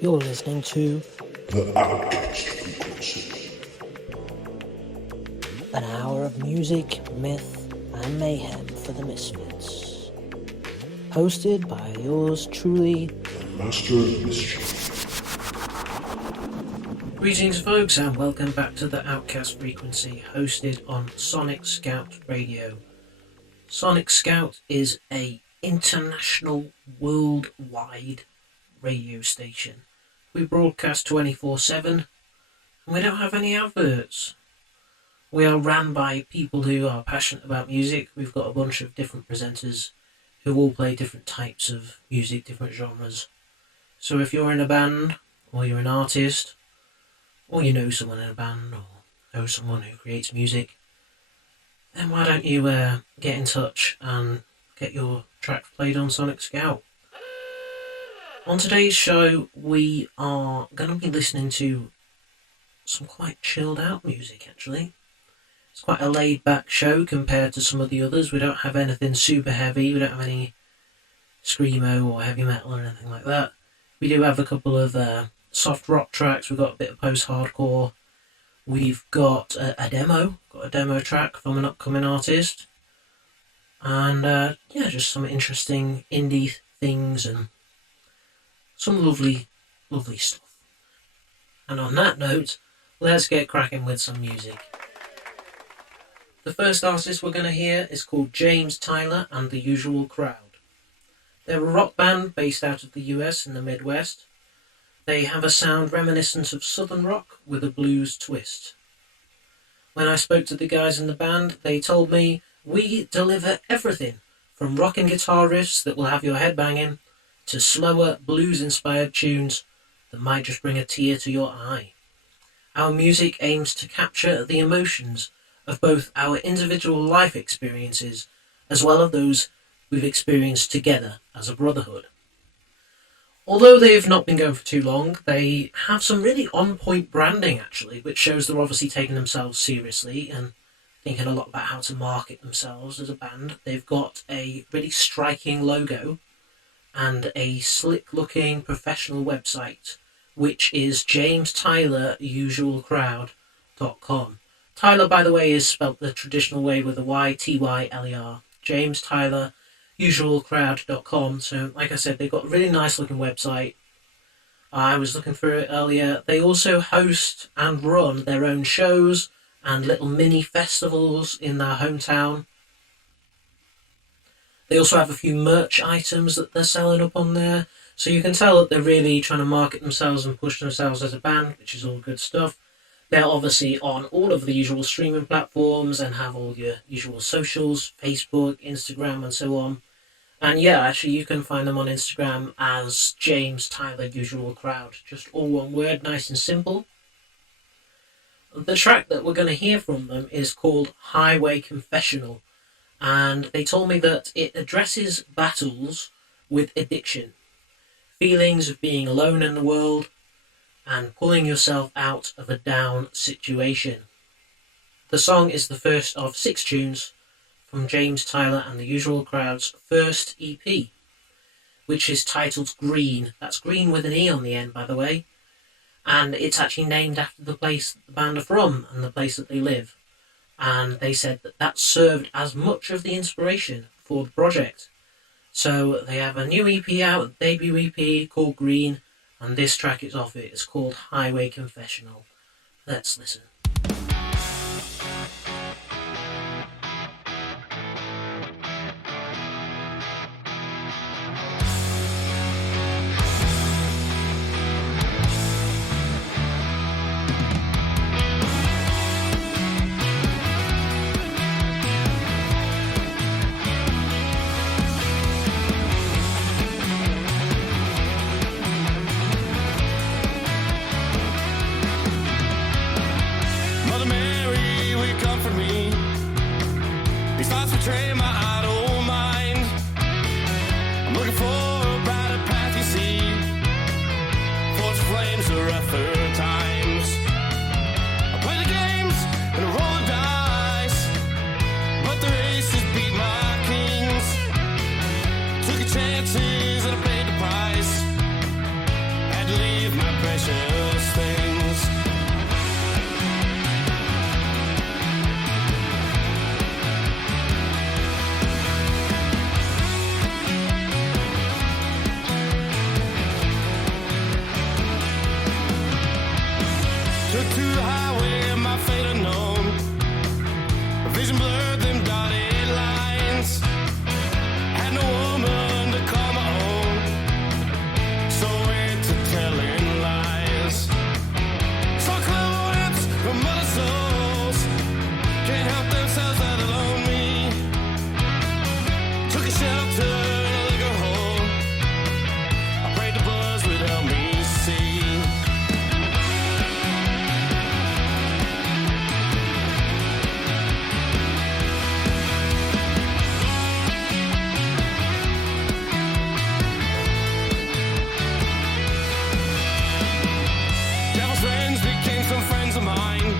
You're listening to the Outcast Frequency. An hour of music, myth, and mayhem for the misfits. Hosted by yours truly, the Master of Mischief. Greetings folks, and welcome back to the Outcast Frequency, hosted on Sonic Scout Radio. Sonic Scout is a international, worldwide radio station. We broadcast 24/7, and we don't have any adverts. We are ran by people who are passionate about music. We've got a bunch of different presenters who all play different types of music, different genres. So if you're in a band, or you're an artist, or you know someone in a band, or know someone who creates music, then why don't you get in touch and get your track played on Sonic Scout. On today's show, we are going to be listening to some quite chilled out music, actually. It's quite a laid back show compared to some of the others. We don't have anything super heavy, we don't have any screamo or heavy metal or anything like that. We do have a couple of soft rock tracks, we've got a bit of post-hardcore. We've got a demo track from an upcoming artist. And just some interesting indie things and some lovely, lovely stuff. And on that note, let's get cracking with some music. The first artist we're going to hear is called James Tyler and the Usual Crowd. They're a rock band based out of the US in the Midwest. They have a sound reminiscent of southern rock with a blues twist. When I spoke to the guys in the band, they told me, we deliver everything from rock and guitar riffs that will have your head banging to slower blues-inspired tunes that might just bring a tear to your eye. Our music aims to capture the emotions of both our individual life experiences as well as those we've experienced together as a brotherhood. Although they've not been going for too long, they have some really on-point branding actually, which shows they're obviously taking themselves seriously and thinking a lot about how to market themselves as a band. They've got a really striking logo and a slick-looking professional website, which is jamestylerusualcrowd.com. Tyler, by the way, is spelt the traditional way with a Y, Tyler, jamestylerusualcrowd.com. So, like I said, they've got a really nice-looking website. I was looking through it earlier. They also host and run their own shows and little mini festivals in their hometown. They also have a few merch items that they're selling up on there. So you can tell that they're really trying to market themselves and push themselves as a band, which is all good stuff. They're obviously on all of the usual streaming platforms and have all your usual socials, Facebook, Instagram, and so on. And yeah, actually you can find them on Instagram as James Tyler Usual Crowd. Just all one word, nice and simple. The track that we're going to hear from them is called Highway Confessional. And they told me that it addresses battles with addiction, feelings of being alone in the world, and pulling yourself out of a down situation. The song is the first of 6 tunes from James Tyler and the Usual Crowd's first EP, which is titled Green. That's green with an E on the end, by the way. And it's actually named after the place that the band are from and the place that they live. And they said that served as much of the inspiration for the project. So they have a new EP out, a debut EP called Green, and this track is off it. It's called Highway Confessional. Let's listen. precious things. Took to the highway, my fate unknown. A vision blurred them dotted lines. Had no woman to call my own. So into telling lies. Saw clients from other souls. Can't help themselves let alone me. Took a shelter in a liquor hole. I prayed the buzz would help me see. Devil's friends became some friends of mine.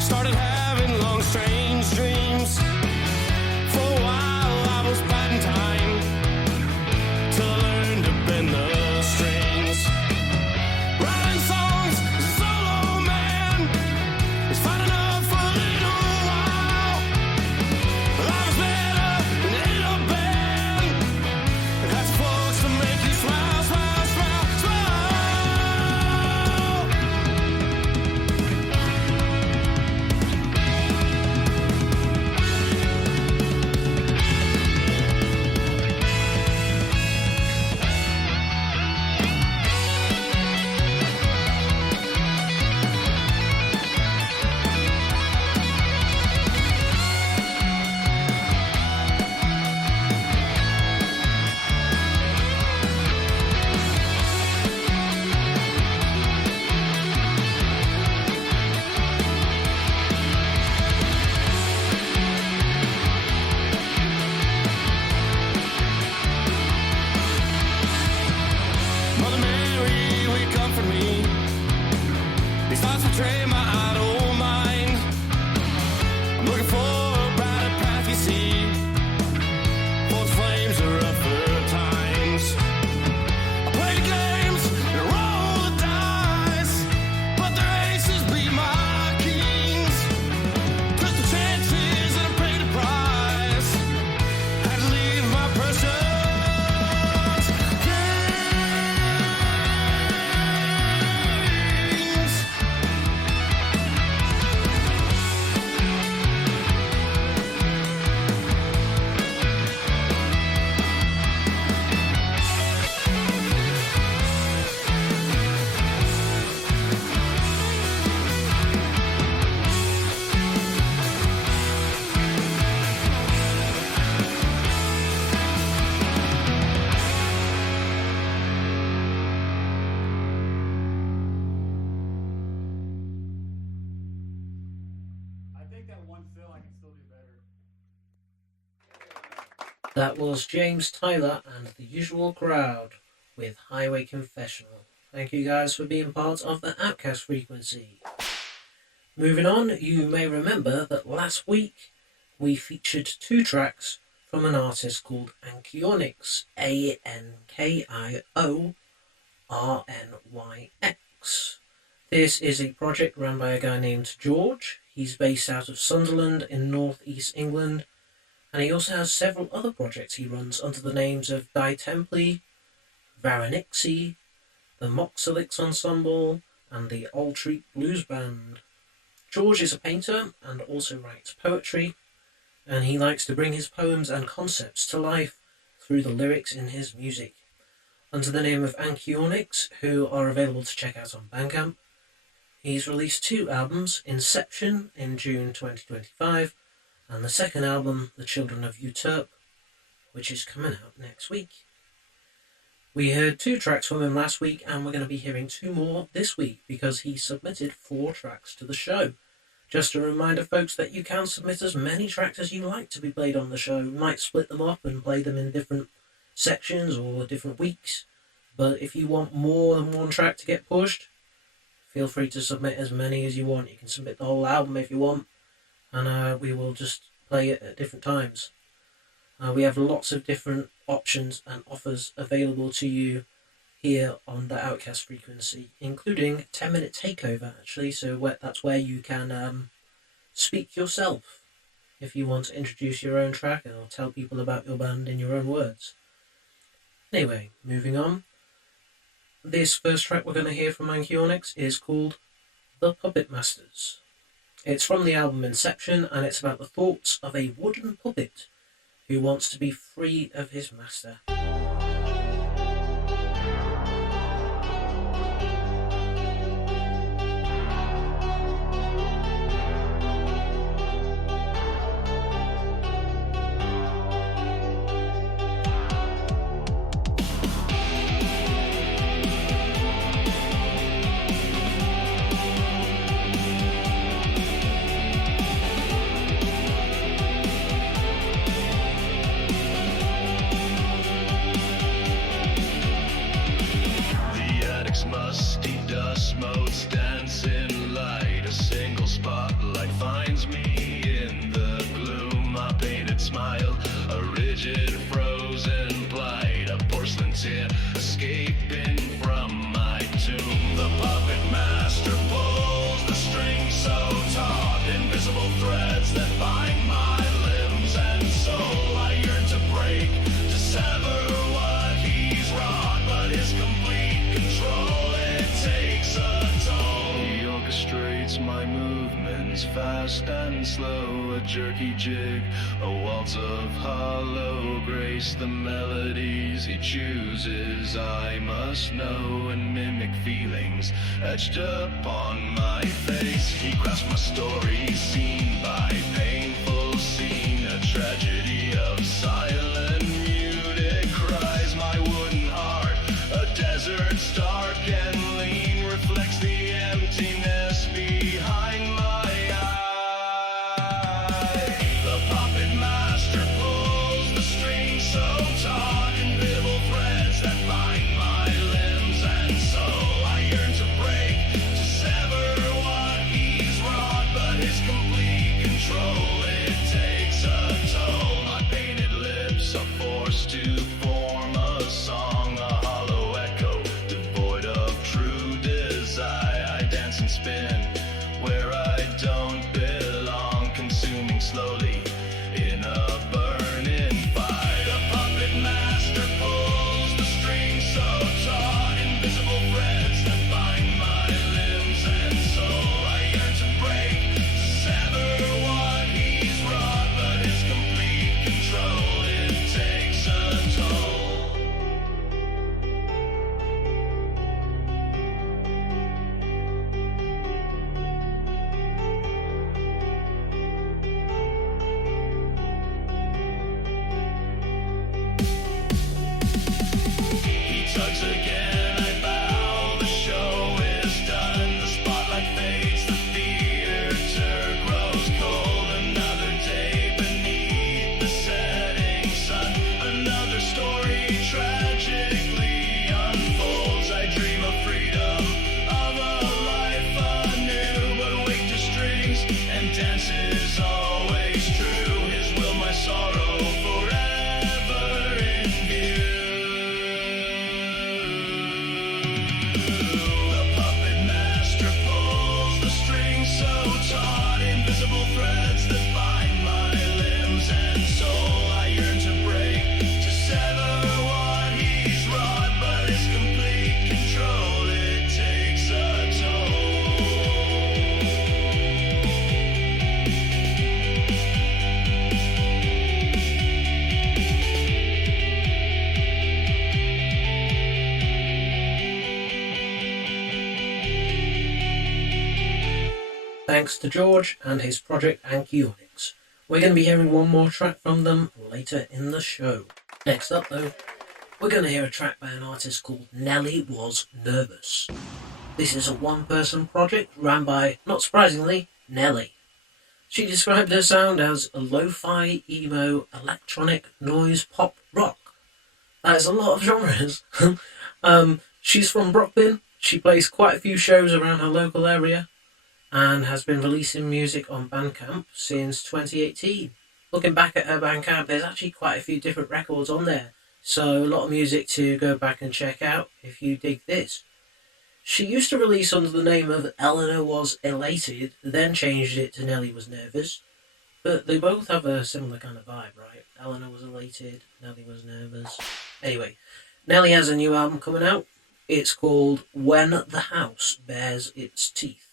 Started having long, strange dreams. For a while I was biding time till I learned to bend the strings. Writing songs as a solo man was fine enough for a little while. Life was better than in a band. It has folks to make you smile, smile, smile, smile. Mother Mary, will you comfort me? These thoughts betray my idle mind. I'm looking for a brighter path, you see. Both flames are up for times. I play the games and roll the dice, but their aces be my kings. Took the chances and I paid the price. Had to leave my precious things. I think that one fill I can still do better. That was James Tyler and the usual crowd with Highway Confessional. Thank you guys for being part of the Outcast Frequency. Moving on, you may remember that last week we featured 2 tracks from an artist called Ankionyx, Ankiornyx. This is a project run by a guy named George. He's based out of Sunderland in northeast England, and he also has several other projects he runs under the names of Die Templi, Varanixi, the Moxilix Ensemble, and the Altreat Blues Band. George is a painter and also writes poetry, and he likes to bring his poems and concepts to life through the lyrics in his music. Under the name of Ankionyx, who are available to check out on Bandcamp, he's released 2 albums, Inception in June 2025, and the second album, The Children of Uturp, which is coming out next week. We heard 2 tracks from him last week, and we're going to be hearing 2 more this week because he submitted 4 tracks to the show. Just a reminder, folks, that you can submit as many tracks as you like to be played on the show. We might split them up and play them in different sections or different weeks, but if you want more than 1 track to get pushed, feel free to submit as many as you want. You can submit the whole album if you want, and we will just play it at different times. We have lots of different options and offers available to you here on the Outcast Frequency, including 10-minute takeover actually, so that's where you can speak yourself if you want to introduce your own track or tell people about your band in your own words. Anyway, moving on. This first track we're going to hear from Anchiornix is called The Puppet Masters. It's from the album Inception, and it's about the thoughts of a wooden puppet who wants to be free of his master. Escaping from my tomb, the puppet master pulls the string so taut, invisible threads that bind my limbs and soul. I yearn to break, to sever what he's wrought, but his complete control, it takes a toll. He orchestrates my movements, fast and slow, a jerky jig, a waltz of hollow grace, the melodies he chooses I must know and mimic feelings etched upon my face. He crafts my story scene by painful scene, a tragedy of silent muted cries. My wooden heart, a desert stark and lean, reflects the emptiness behind my eye. The puppet master pulls the string so taut, invisible threads that bind my limbs and soul. I yearn to break, to sever what he's wrought, but his complete control, it takes a toll. My painted lips are forced to form a song, a hollow echo devoid of true desire. I dance and spin where I don't belong, consuming slowly in a burning fire. The puppet master pulls the string so taut, invisible threads that bind my limbs and soul. I yearn to break, to sever what he's wrought, but his complete control, it takes a toll. He tugs again, I bow, the show is done. The spotlight fades, the theater grows cold. Another day beneath the setting sun, another story tragically unfolds. I dream of freedom, of a life anew, but wake to strings and dance is always true. His will, my sorrow, forever in view. The puppet master pulls the string so taut, invisible threads that bind my limbs and soul. I yearn to break, to sever what he's wrought, but his complete control, it takes a toll. Thanks to George and his project Anchiornix. We're going to be hearing one more track from them later in the show. Next up though, we're going to hear a track by an artist called Nelly Was Nervous. This is a one-person project ran by, not surprisingly, Nelly. She described her sound as a lo-fi, emo, electronic, noise, pop, rock. That is a lot of genres. She's from Brooklyn. She plays quite a few shows around her local area and has been releasing music on Bandcamp since 2018. Looking back at her Bandcamp, there's actually quite a few different records on there, So a lot of music to go back and check out if you dig this. She used to release under the name of Eleanor Was Elated, then changed it to Nelly Was Nervous. But they both have a similar kind of vibe, right? Eleanor was elated, Nelly was nervous. Anyway, Nelly has a new album coming out. It's called When the House Bears Its Teeth.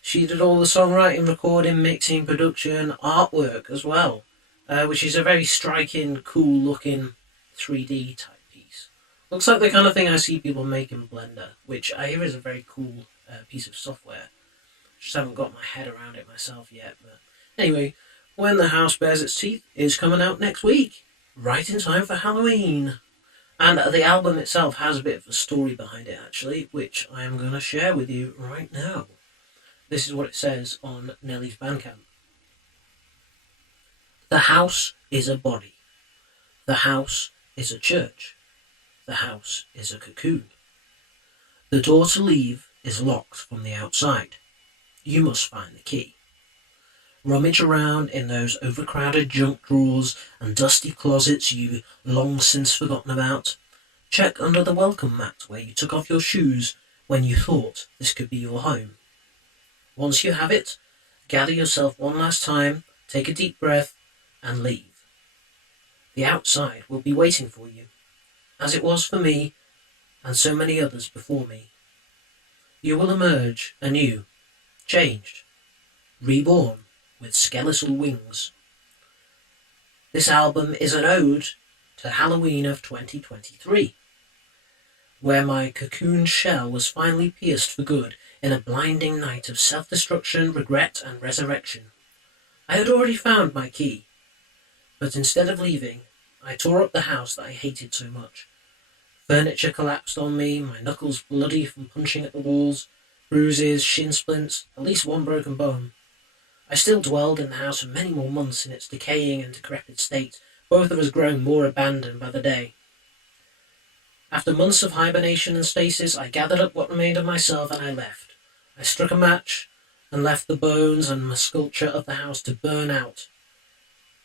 She did all the songwriting, recording, mixing, production, artwork as well, which is a very striking, cool-looking 3D type piece. Looks like the kind of thing I see people make in Blender, which I hear is a very cool piece of software. Just haven't got my head around it myself yet. But anyway, When the House Bears Its Teeth is coming out next week, right in time for Halloween. And the album itself has a bit of a story behind it, actually, which I am going to share with you right now. This is what it says on Nelly's Bandcamp. The house is a body. The house is a church. The house is a cocoon. The door to leave is locked from the outside. You must find the key. Rummage around in those overcrowded junk drawers and dusty closets you long since forgotten about. Check under the welcome mat where you took off your shoes when you thought this could be your home. Once you have it, gather yourself one last time, take a deep breath, and leave. The outside will be waiting for you, as it was for me and so many others before me. You will emerge anew, changed, reborn, with skeletal wings. This album is an ode to Halloween of 2023, where my cocoon shell was finally pierced for good in a blinding night of self-destruction, regret, and resurrection. I had already found my key, but instead of leaving, I tore up the house that I hated so much. Furniture collapsed on me, my knuckles bloody from punching at the walls, bruises, shin splints, at least one broken bone. I still dwelled in the house for many more months in its decaying and decrepit state, both of us growing more abandoned by the day. After months of hibernation and stasis, I gathered up what remained of myself and I left. I struck a match and left the bones and sculpture of the house to burn out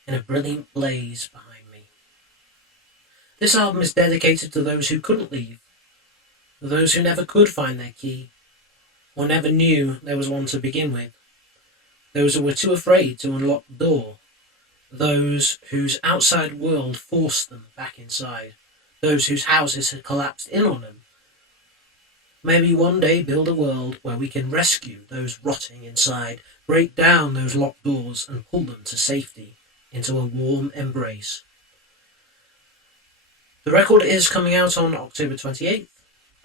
in a brilliant blaze behind me. This album is dedicated to those who couldn't leave, to those who never could find their key, or never knew there was one to begin with. Those who were too afraid to unlock the door. Those whose outside world forced them back inside. Those whose houses had collapsed in on them. Maybe one day build a world where we can rescue those rotting inside, break down those locked doors and pull them to safety into a warm embrace. The record is coming out on October 28th,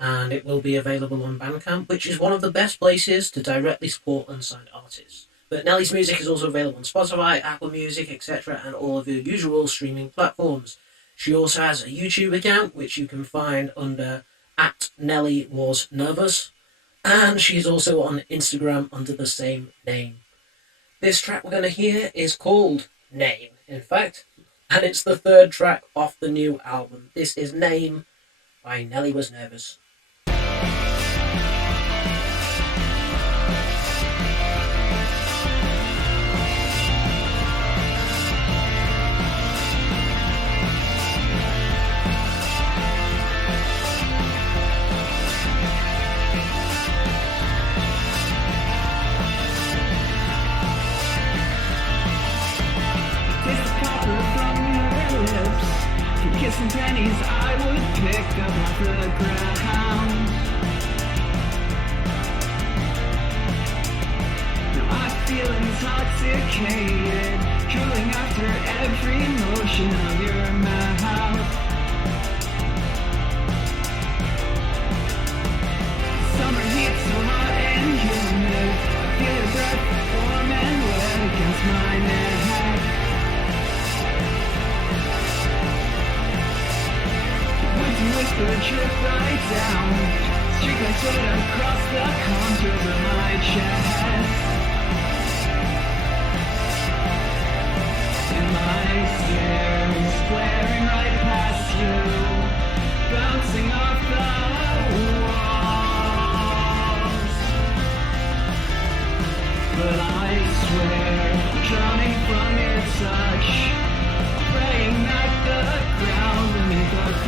and it will be available on Bandcamp, which is one of the best places to directly support unsigned artists. But Nelly's music is also available on Spotify, Apple Music, etc., and all of your usual streaming platforms. She also has a YouTube account, which you can find under @NellyWasNervous, and she's also on Instagram under the same name. This track we're going to hear is called Name, in fact, and it's the third track off the new album. This is Name by Nelly Was Nervous. Kissing pennies I would pick up off the ground. Now I feel intoxicated, drooling after every motion of your mouth. Summer heat so hot and humid, I feel your breath warm and wet against my neck. Whisper drip right down, streak like sweat across the contours of my chest. And my stairs flaring right past you, bouncing off the walls. But I swear, drowning from your touch, praying that the ground beneath our feet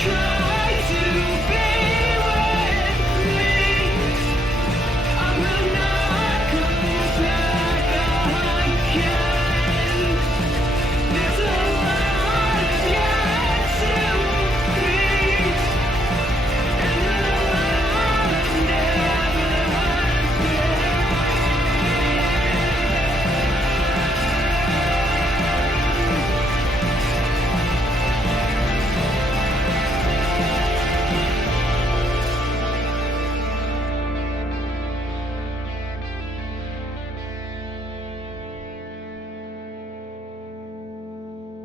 try to be with me. I will not come back again. There's a lot yet to be, and a lot never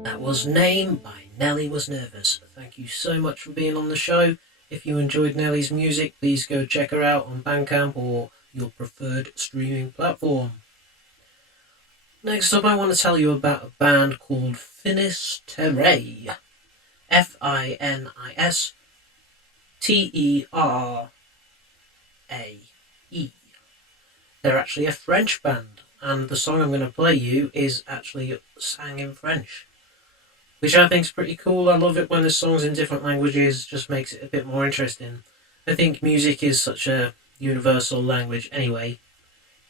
That was Name by Nelly Was Nervous. Thank you so much for being on the show. If you enjoyed Nelly's music, please go check her out on Bandcamp or your preferred streaming platform. Next up, I want to tell you about a band called Finis Terrae. F-I-N-I-S-T-E-R-A-E. They're actually a French band, and the song I'm going to play you is actually sang in French, which I think is pretty cool. I love it when the song's in different languages, just makes it a bit more interesting. I think music is such a universal language anyway.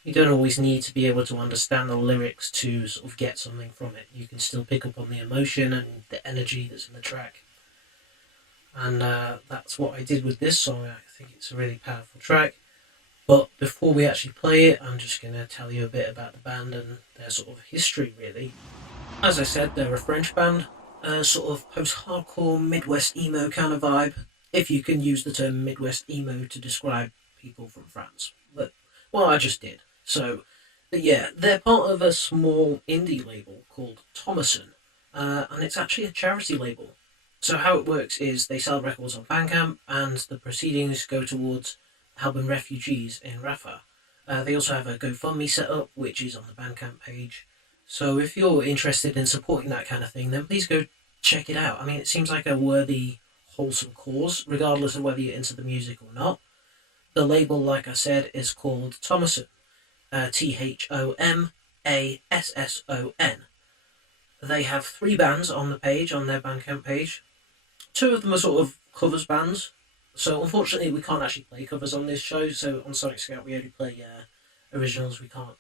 You don't always need to be able to understand the lyrics to sort of get something from it. You can still pick up on the emotion and the energy that's in the track. And that's what I did with this song. I think it's a really powerful track. But before we actually play it, I'm just going to tell you a bit about the band and their sort of history, really. As I said, they're a French band, sort of post-hardcore Midwest emo kind of vibe, if you can use the term Midwest emo to describe people from France. But, well, I just did. So, but yeah, they're part of a small indie label called Thomason, and it's actually a charity label. So how it works is they sell records on Bandcamp, and the proceedings go towards helping refugees in Rafah. They also have a GoFundMe set up, which is on the Bandcamp page. So if you're interested in supporting that kind of thing, then please go check it out. I mean, it seems like a worthy, wholesome cause, regardless of whether you're into the music or not. The label, like I said, is called Thomason. Thomasson. They have 3 bands on the page, on their Bandcamp page. 2 of them are sort of covers bands. So unfortunately we can't actually play covers on this show, so on Sonic Scout we only play originals. We can't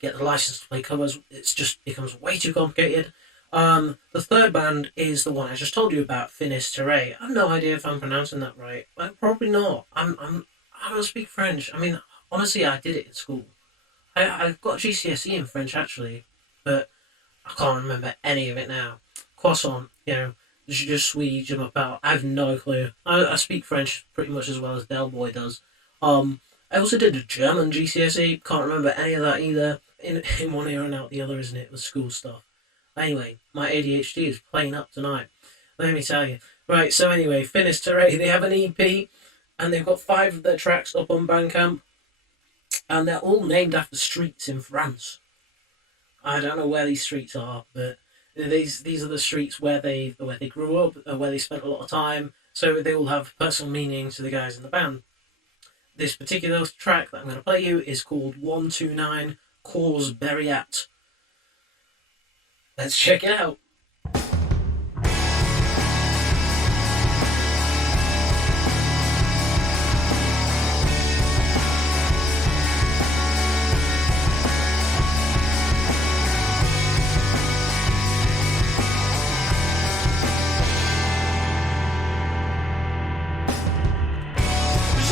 get the license to play covers. It just becomes way too complicated. The 3rd band is the one I just told you about, Finis Terrae. I have no idea if I'm pronouncing that right. Probably not. I don't speak French. I mean, honestly, I did it in school. I got GCSE in French actually, but I can't remember any of it now. Croissant, je suis, je m'appelle. I have no clue. I speak French pretty much as well as Del Boy does. I also did a German GCSE. Can't remember any of that either. In one ear and out the other, isn't it? With school stuff. Anyway, my ADHD is playing up tonight. Let me tell you. Right, so anyway, Finis Terrae, they have an EP, and they've got 5 of their tracks up on Bandcamp, and they're all named after streets in France. I don't know where these streets are, but these are the streets where they grew up, where they spent a lot of time, so they all have personal meaning to the guys in the band. This particular track that I'm going to play you is called 129 Cause Beriat. Let's check it out. It's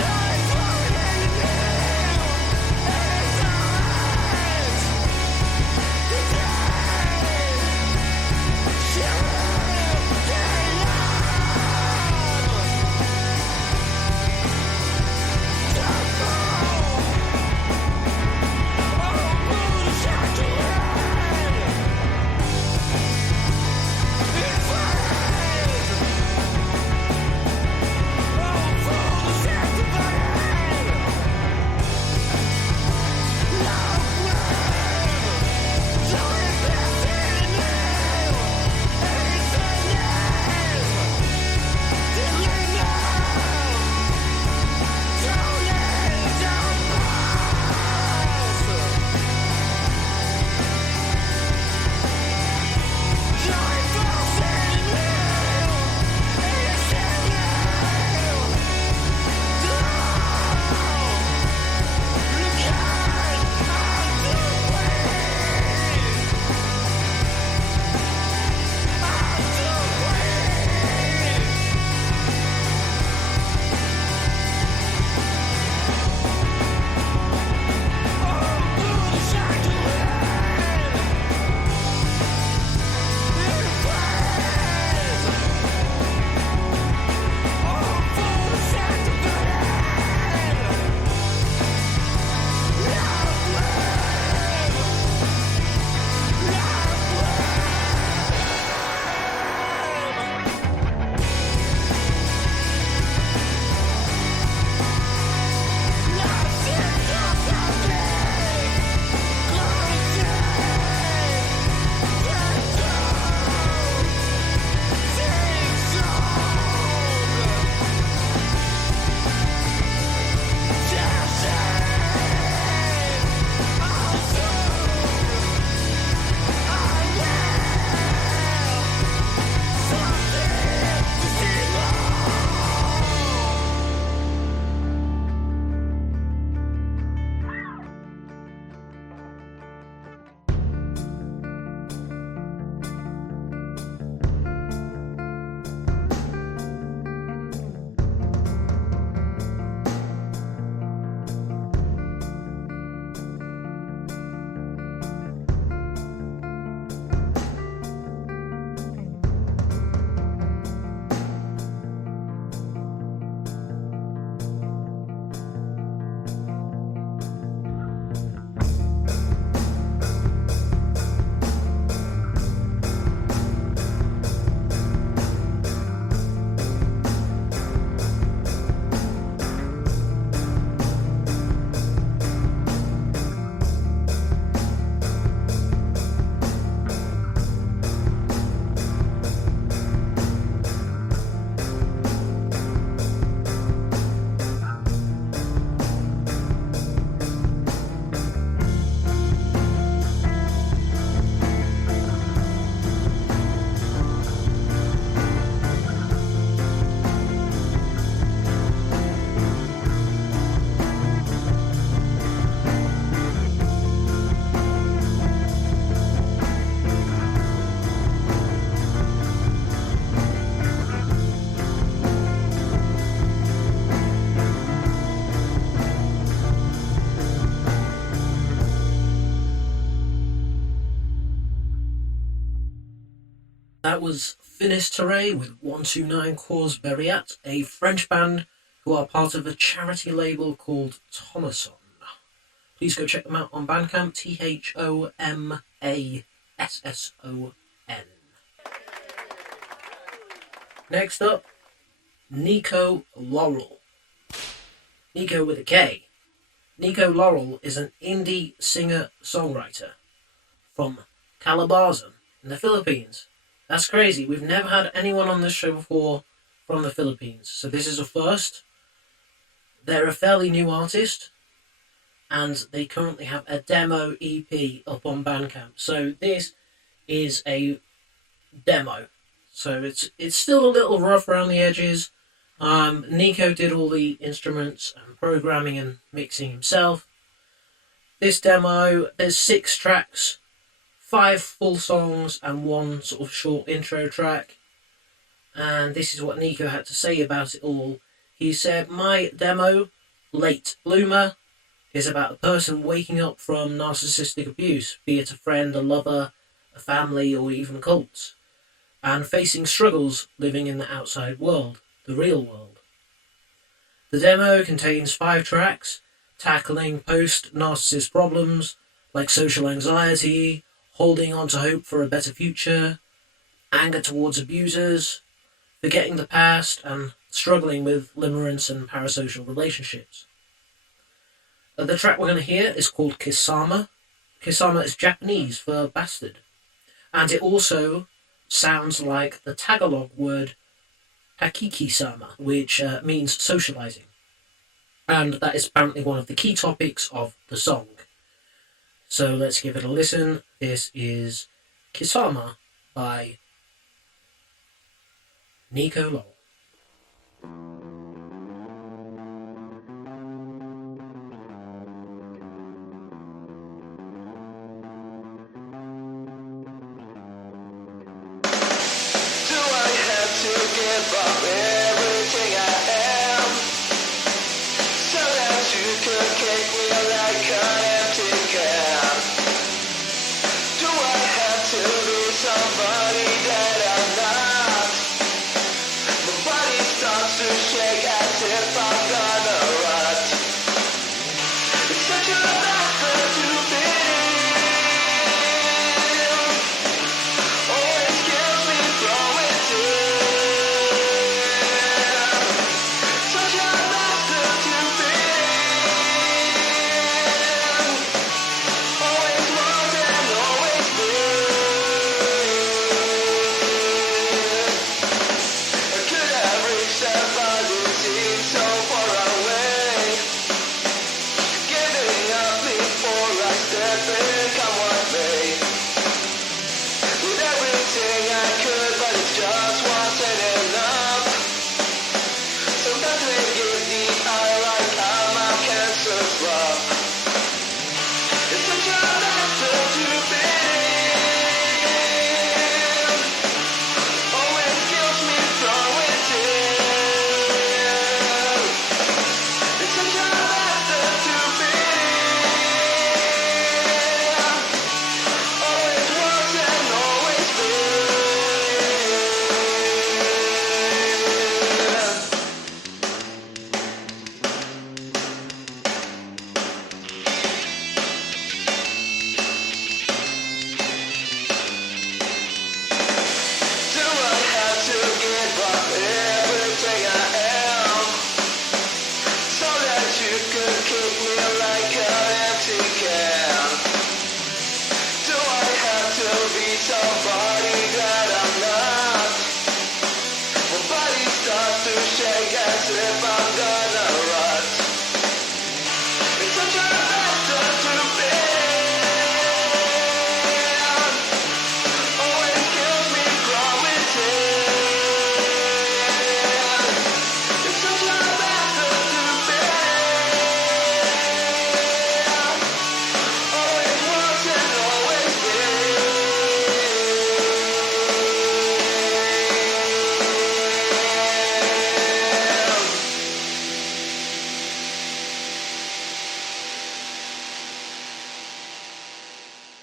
That was Finisterre with 129 Cause Beriat, a French band who are part of a charity label called Thomason. Please go check them out on Bandcamp, THOMASSON. Next up, Nico Laurel. Nico with a K. Nico Laurel is an indie singer-songwriter from Calabarzon in the Philippines. That's crazy. We've never had anyone on this show before from the Philippines, so this is a first. They're a fairly new artist, and they currently have a demo EP up on Bandcamp. So this is a demo. So it's still a little rough around the edges. Nico did all the instruments and programming and mixing himself. This demo, there's 6 tracks, 5 full songs and 1 sort of short intro track. And this is what Nico had to say about it all. He said, "My demo, Late Bloomer, is about a person waking up from narcissistic abuse, be it a friend, a lover, a family, or even cults, and facing struggles living in the outside world, the real world. The demo contains 5 tracks, tackling post-narcissist problems like social anxiety, holding on to hope for a better future, anger towards abusers, forgetting the past, and struggling with limerence and parasocial relationships. The track we're going to hear is called Kisama. Kisama is Japanese for bastard. And it also sounds like the Tagalog word Hakiki-sama, which means socializing. And that is apparently one of the key topics of the song. So let's give it a listen. This is Kisama by Nico Laurel.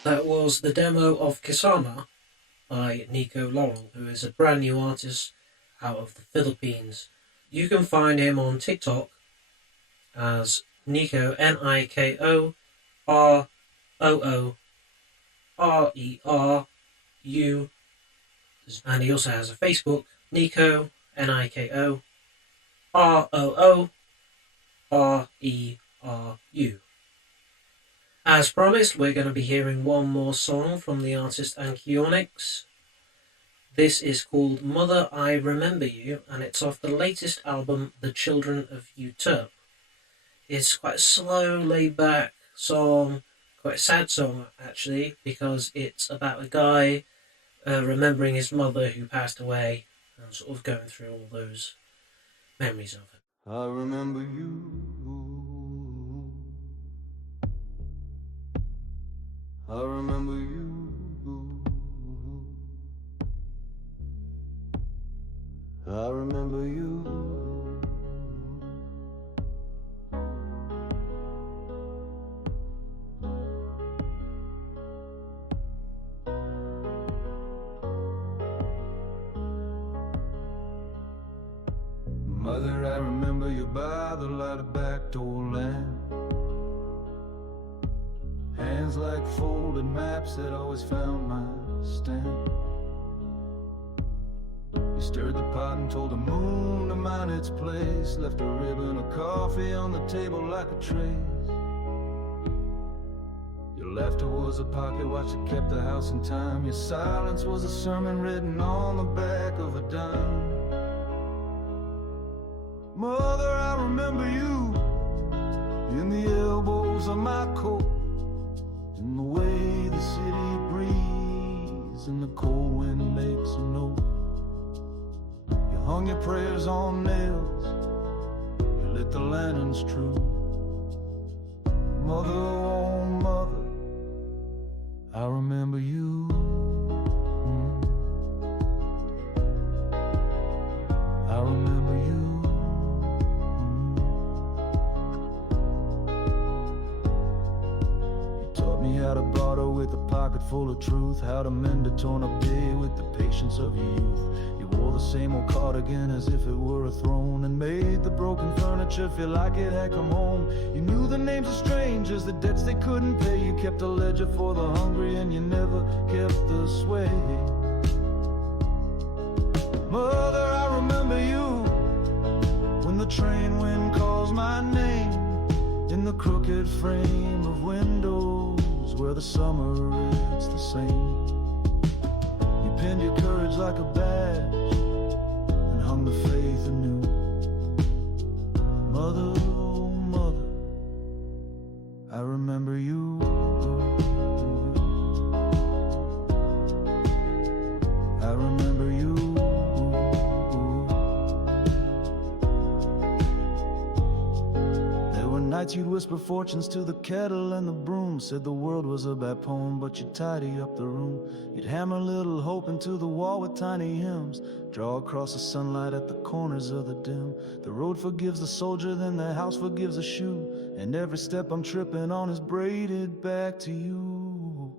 That was the demo of Kisama by Nico Laurel, who is a brand new artist out of the Philippines. You can find him on TikTok as Nico, NIKOROORERU, and he also has a Facebook, Nico, NIKOROORERU. As promised, we're going to be hearing one more song from the artist Anchionyx. This is called Mother, I Remember You, and it's off the latest album, The Children of Uturp. It's quite a slow, laid-back song, quite a sad song actually, because it's about a guy remembering his mother who passed away and sort of going through all those memories of it. I remember you. I remember you. I remember you. Mother, I remember you by the light of back door lamp. Hands like folded maps that always found my stamp. You stirred the pot and told the moon to mind its place. Left a ribbon of coffee on the table like a trace. Your laughter was a pocket watch that kept the house in time. Your silence was a sermon written on the back of a dime. Mother, I remember you in the elbows of my coat, in the way the city breathes and the cold wind makes a note. You hung your prayers on nails, you lit the lanterns true. Mother, oh mother, I remember you. I remember you. How to barter with a pocket full of truth, how to mend a torn up day with the patience of your youth. You wore the same old cardigan as if it were a throne, and made the broken furniture feel like it had come home. You knew the names of strangers, the debts they couldn't pay. You kept a ledger for the hungry and you never kept the sway. Mother, I remember you when the train wind calls my name, in the crooked frame of windows where the summer is the same. You pinned your courage like a badge and hung the faith anew. Mother, oh mother, I remember you. I remember you. Nights you'd whisper fortunes to the kettle and the broom. Said the world was a bad poem, but you'd tidy up the room. You'd hammer a little hope into the wall with tiny hymns. Draw across the sunlight at the corners of the dim. The road forgives the soldier, then the house forgives a shoe. And every step I'm tripping on is braided back to you.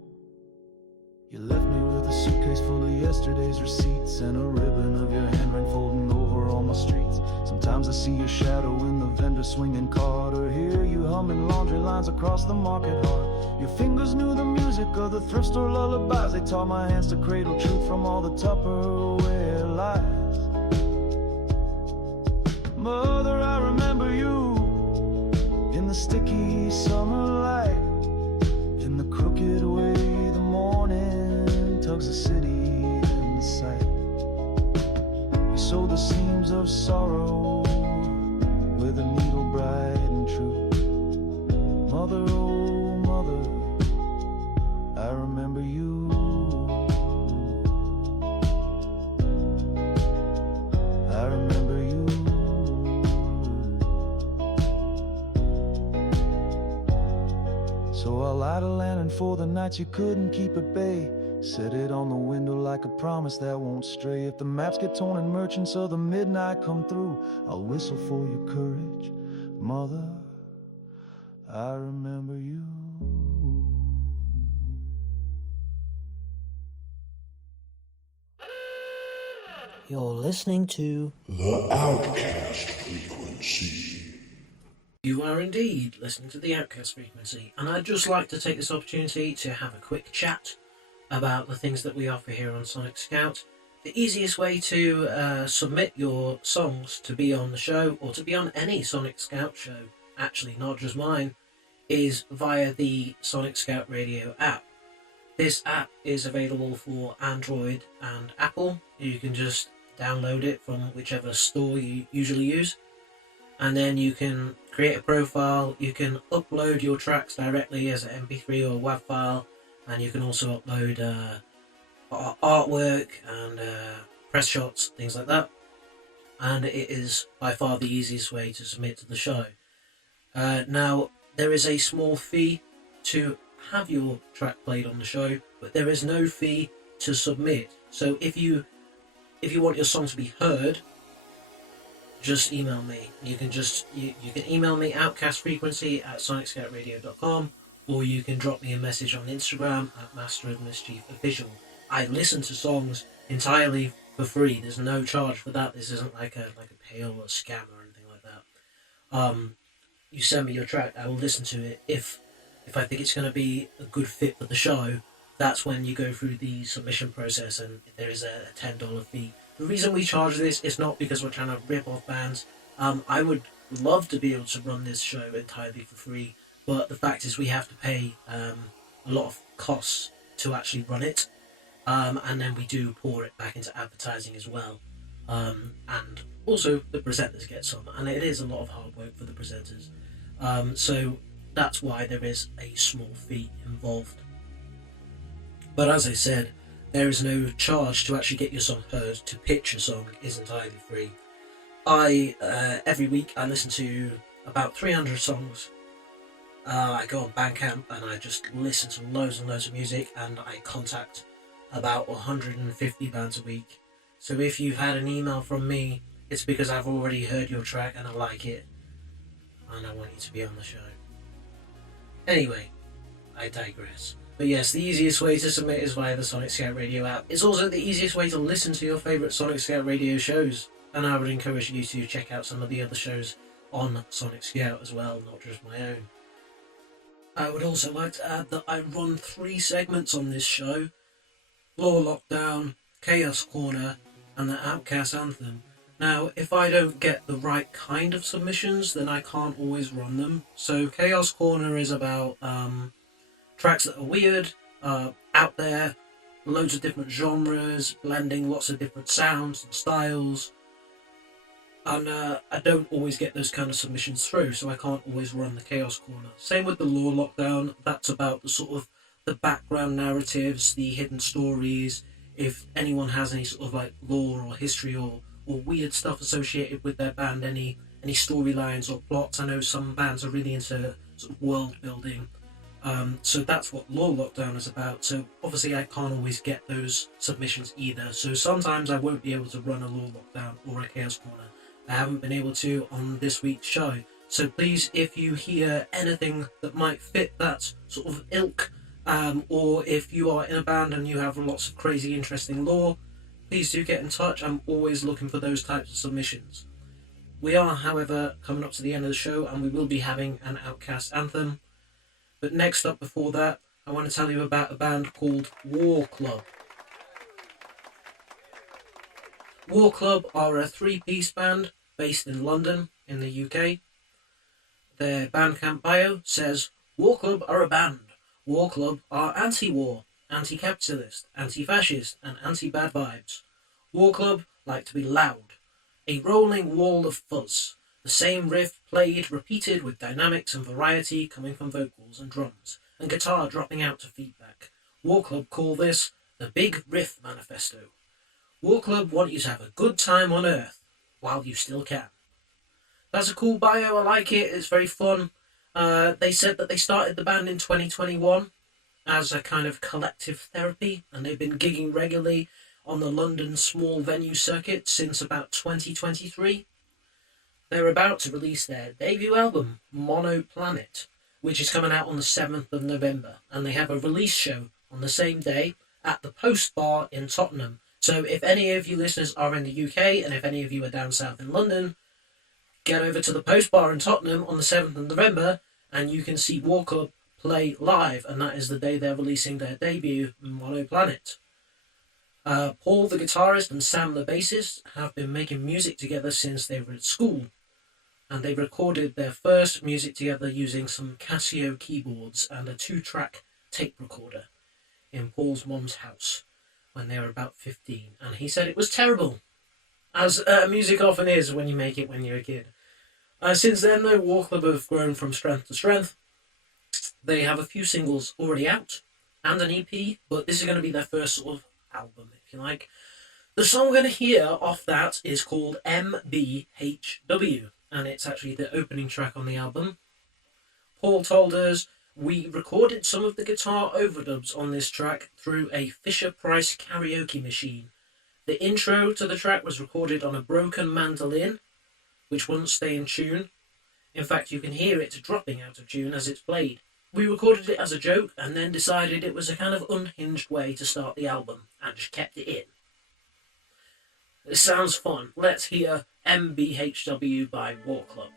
You left me with a suitcase full of yesterday's receipts, and a ribbon of your handwriting folding over all my streets. Sometimes I see your shadow in the vendor swinging cart, or hear you humming laundry lines across the market heart. Your fingers knew the music of the thrift store lullabies. They taught my hands to cradle truth from all the Tupperware lies. Mother, I remember you in the sticky summer light, in the crooked way the morning tugs the city in the sight. You sewed the seams of sorrow with a needle bright and true. Mother, oh mother, I remember you. I remember you. So I light a lantern for the nights you couldn't keep at bay. Set it on the window like a promise that won't stray. If the maps get torn and merchants of the midnight come through, I'll whistle for your courage. Mother, I remember you. You. 'Cause You're listening to The Outcast Frequency. You are indeed listening to the Outcast Frequency, and I'd just like to take this opportunity to have a quick chat about the things that we offer here on Sonic Scout. The easiest way to submit your songs to be on the show, or to be on any Sonic Scout show, actually not just mine, is via the Sonic Scout Radio app. This app is available for Android and Apple. You can just download it from whichever store you usually use, and then you can create a profile. You can upload your tracks directly as an MP3 or WAV file, and you can also upload artwork and press shots, things like that. And it is by far the easiest way to submit to the show. Now, there is a small fee to have your track played on the show, but there is no fee to submit. So if you want your song to be heard, just email me. You can email me outcastfrequency@sonicscoutradio.com, or you can drop me a message on Instagram at Master of Mischief Official. I listen to songs entirely for free. There's no charge for that. This isn't like a pail or a scam or anything like that. You send me your track, I will listen to it. If I think it's going to be a good fit for the show, that's when you go through the submission process, and there is a $10 fee. The reason we charge this is not because we're trying to rip off bands. I would love to be able to run this show entirely for free, but the fact is we have to pay a lot of costs to actually run it, and then we do pour it back into advertising as well. And also the presenters get some, and it is a lot of hard work for the presenters. So that's why there is a small fee involved. But as I said, there is no charge to actually get your song heard. To pitch a song is entirely free. Every week I listen to about 300 songs. I go on Bandcamp and I just listen to loads and loads of music, and I contact about 150 bands a week. So if you've had an email from me, it's because I've already heard your track and I like it, and I want you to be on the show. Anyway, I digress. But yes, the easiest way to submit is via the Sonic Scout Radio app. It's also the easiest way to listen to your favourite Sonic Scout Radio shows, and I would encourage you to check out some of the other shows on Sonic Scout as well, not just my own. I would also like to add that I run 3 segments on this show: Law Lockdown, Chaos Corner, and the Outcast Anthem. Now, if I don't get the right kind of submissions, then I can't always run them. So Chaos Corner is about tracks that are weird, out there, loads of different genres, blending lots of different sounds and styles. And I don't always get those kind of submissions through, so I can't always run the Chaos Corner. Same with the Law Lockdown. That's about the sort of the background narratives, the hidden stories. If anyone has any sort of like lore or history or weird stuff associated with their band, any storylines or plots. I know some bands are really into sort of world building. So that's what Law Lockdown is about. So obviously I can't always get those submissions either. So sometimes I won't be able to run a Law Lockdown or a Chaos Corner. I haven't been able to on this week's show. So please, if you hear anything that might fit that sort of ilk, or if you are in a band and you have lots of crazy interesting lore, please do get in touch. I'm always looking for those types of submissions. We are, however, coming up to the end of the show, and we will be having an Outcast Anthem. But next up before that, I want to tell you about a band called War Club. War Club are a 3-piece band based in London, in the UK. Their Bandcamp bio says, War Club are a band. War Club are anti-war, anti-capitalist, anti-fascist, and anti-bad vibes. War Club like to be loud. A rolling wall of fuzz. The same riff played, repeated with dynamics and variety coming from vocals and drums, and guitar dropping out to feedback. War Club call this the Big Riff Manifesto. War Club want you to have a good time on Earth, while you still can. That's a cool bio, I like it, it's very fun. They said that they started the band in 2021 as a kind of collective therapy, and they've been gigging regularly on the London small venue circuit since about 2023. They're about to release their debut album, Mono Planet, which is coming out on the 7th of November, and they have a release show on the same day at the Post Bar in Tottenham. So if any of you listeners are in the UK, and if any of you are down south in London, get over to the Post Bar in Tottenham on the 7th of November, and you can see War Club play live, and that is the day they're releasing their debut, Mono Planet. Paul, the guitarist, and Sam, the bassist, have been making music together since they were at school, and they recorded their first music together using some Casio keyboards and a 2-track tape recorder in Paul's mum's house when they were about 15, and he said it was terrible, as music often is when you make it when you're a kid. Since then, though, War Club have grown from strength to strength. They have a few singles already out and an EP, but this is going to be their first sort of album, if you like. The song we're going to hear off that is called MBHW, and it's actually the opening track on the album. Paul told us, "We recorded some of the guitar overdubs on this track through a Fisher-Price karaoke machine. The intro to the track was recorded on a broken mandolin, which wouldn't stay in tune. In fact, you can hear it dropping out of tune as it's played. We recorded it as a joke and then decided it was a kind of unhinged way to start the album and just kept it in." It sounds fun. Let's hear MBHW by War Club.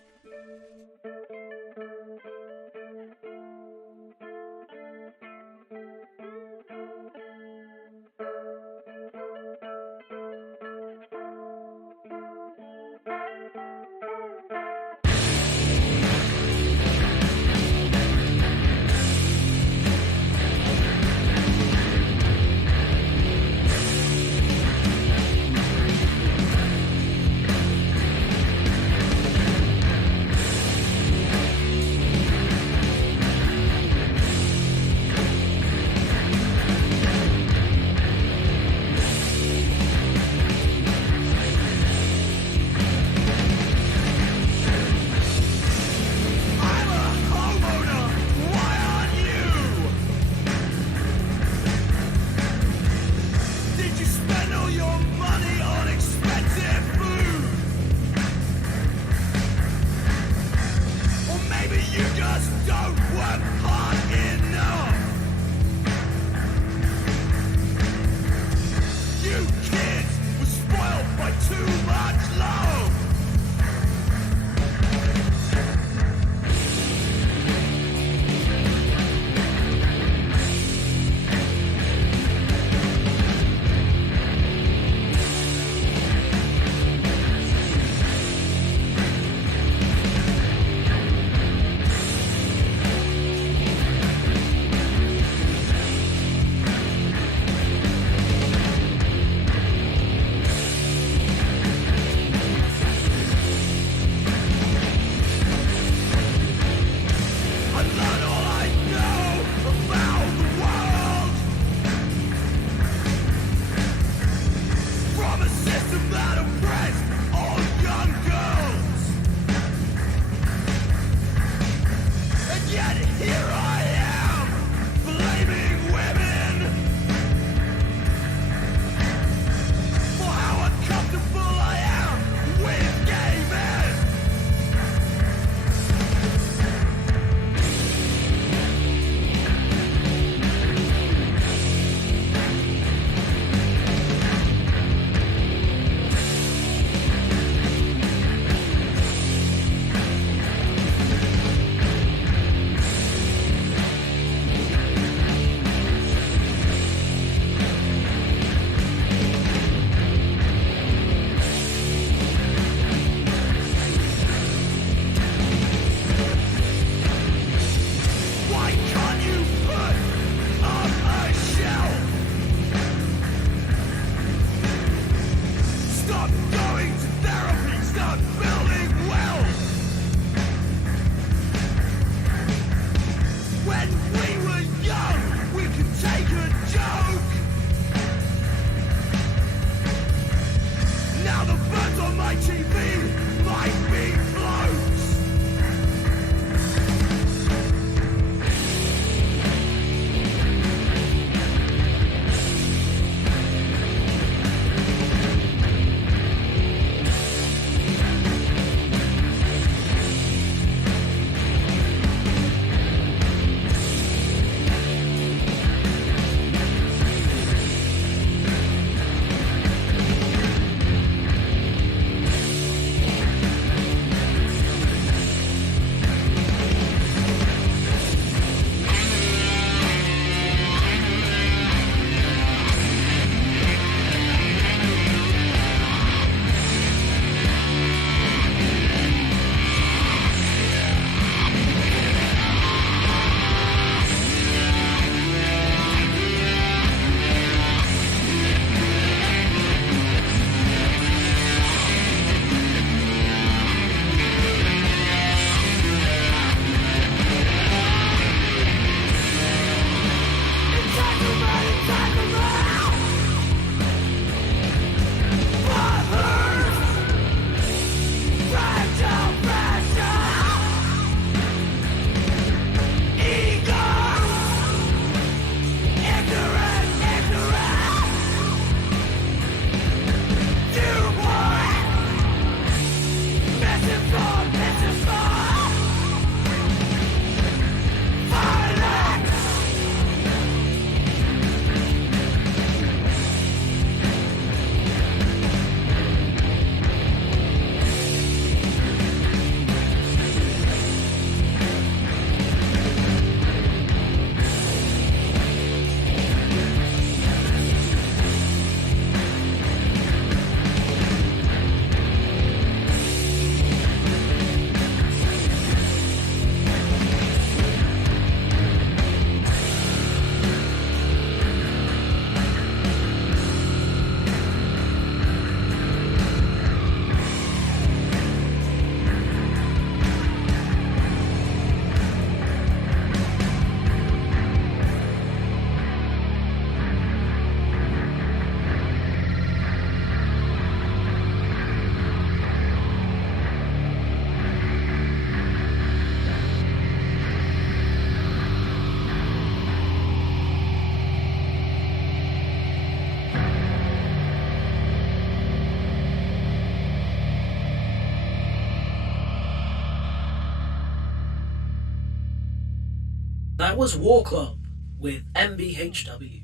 That was War Club with MBHW.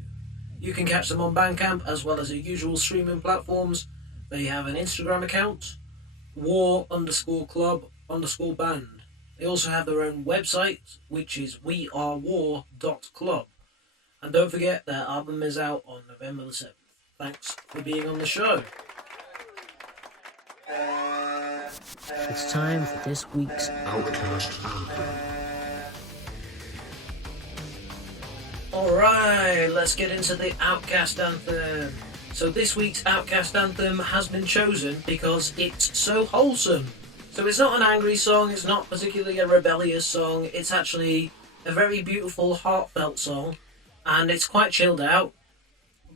You can catch them on Bandcamp as well as their usual streaming platforms. They have an Instagram account, war_club_band. They also have their own website, which is wearewar.club. And don't forget, their album is out on November the 7th. Thanks for being on the show. It's time for this week's Outcast Anthem. Alright, let's get into the Outcast Anthem. So this week's Outcast Anthem has been chosen because it's so wholesome. So it's not an angry song, it's not particularly a rebellious song, it's actually a very beautiful, heartfelt song, and it's quite chilled out,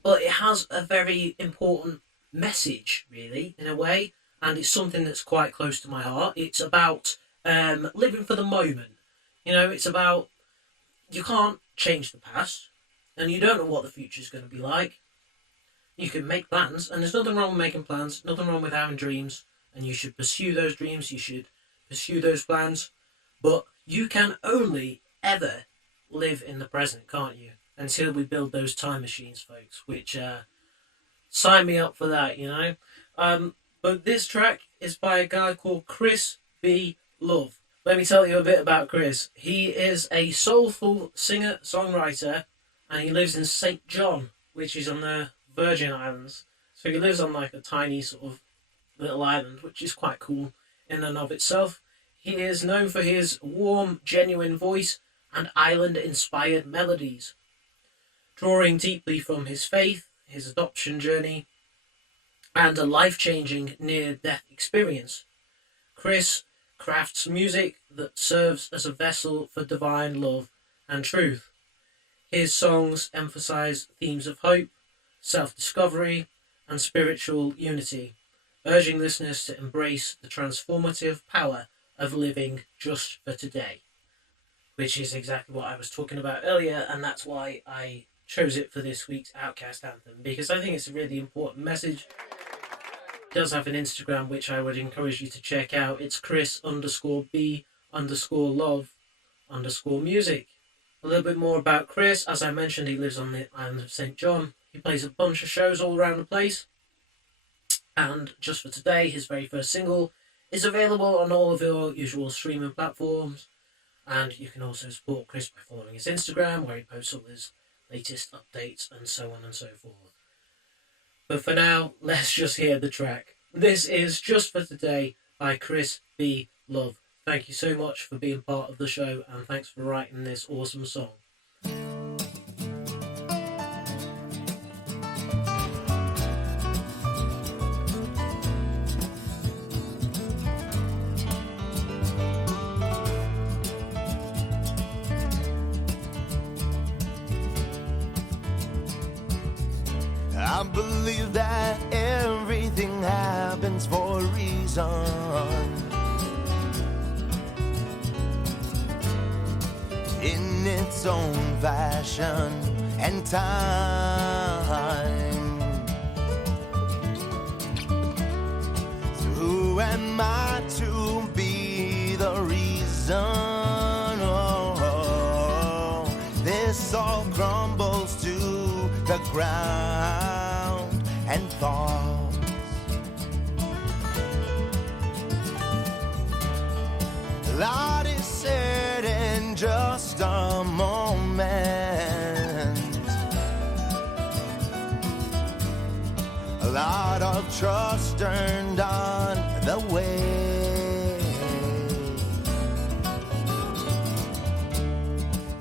but it has a very important message, really, in a way, and it's something that's quite close to my heart. It's about living for the moment. You know, it's about, you can't change the past, and you don't know what the future's going to be like. You can make plans, and there's nothing wrong with making plans, nothing wrong with having dreams, and you should pursue those dreams, you should pursue those plans, but you can only ever live in the present, can't you? Until we build those time machines, folks, which, sign me up for that, you know? But this track is by a guy called Chris B. Love. Let me tell you a bit about Chris. He is a soulful singer-songwriter, and he lives in St. John, which is on the Virgin Islands. So he lives on like a tiny sort of little island, which is quite cool in and of itself. He is known for his warm, genuine voice and island-inspired melodies. Drawing deeply from his faith, his adoption journey, and a life-changing near-death experience, Chris crafts music that serves as a vessel for divine love and truth. His songs emphasize themes of hope, self-discovery, and spiritual unity, urging listeners to embrace the transformative power of living just for today, which is exactly what I was talking about earlier, and that's why I chose it for this week's Outcast Anthem, because I think it's a really important message. It does have an Instagram, which I would encourage you to check out. It's Chris_B_love_music. A little bit more about Chris. As I mentioned, he lives on the island of St. John. He plays a bunch of shows all around the place. And just for today, his very first single is available on all of your usual streaming platforms. And you can also support Chris by following his Instagram, where he posts all his latest updates and so on and so forth. But for now, let's just hear the track. This is Just for Today by Chris B. Love. Thank you so much for being part of the show, and thanks for writing this awesome song. I believe that everything happens for a reason. In its own fashion and time. So who am I to be the reason? Oh, this all crumbles to the ground and falls. A lot is said in just a moment. A lot of trust turned on the way.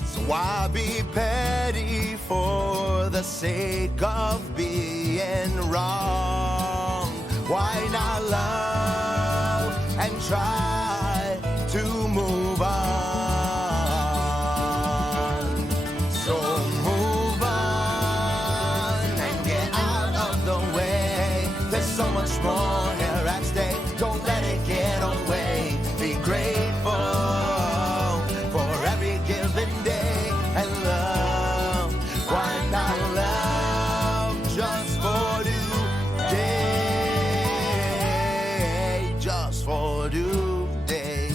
So why be petty for the sake of being wrong? Why not love and try to move on? So move on and get out of the way. There's so much more here at stake. Don't let it get away. Be grateful for every given day and love. Why not love just for today? Just for today.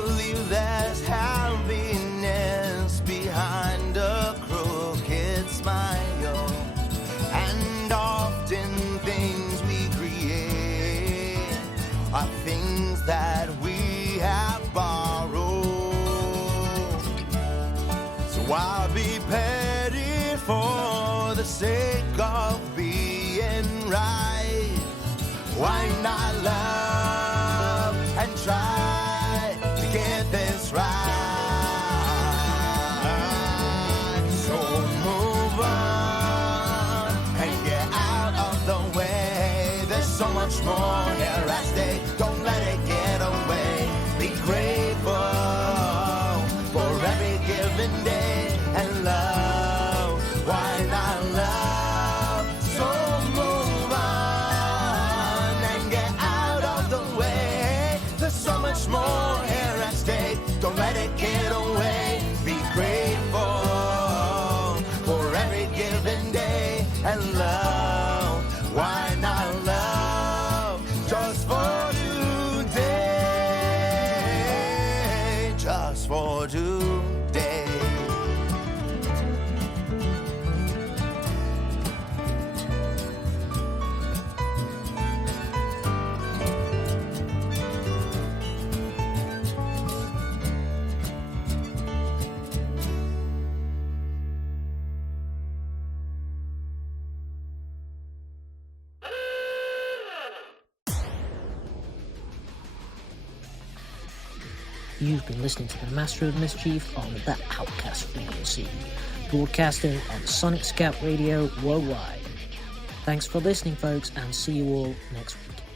believe there's happiness behind a crooked smile. And often things we create are things that we have borrowed. So I'll be petty for the sake of being right. Why not love and try to get this right? So move on and get out of the way. There's so much more here at stake. Don't let it get away. Be grateful for every given day and love. Why not love? So move on and get out of the way. There's so much more here at stake. Don't let it get away. Be grateful for every given day and love. Why not love? Just for today. Just for today. You've been listening to the Master of Mischief on the Outcast Frequency, broadcasting on Sonic Scout Radio worldwide. Thanks for listening, folks, and see you all next week.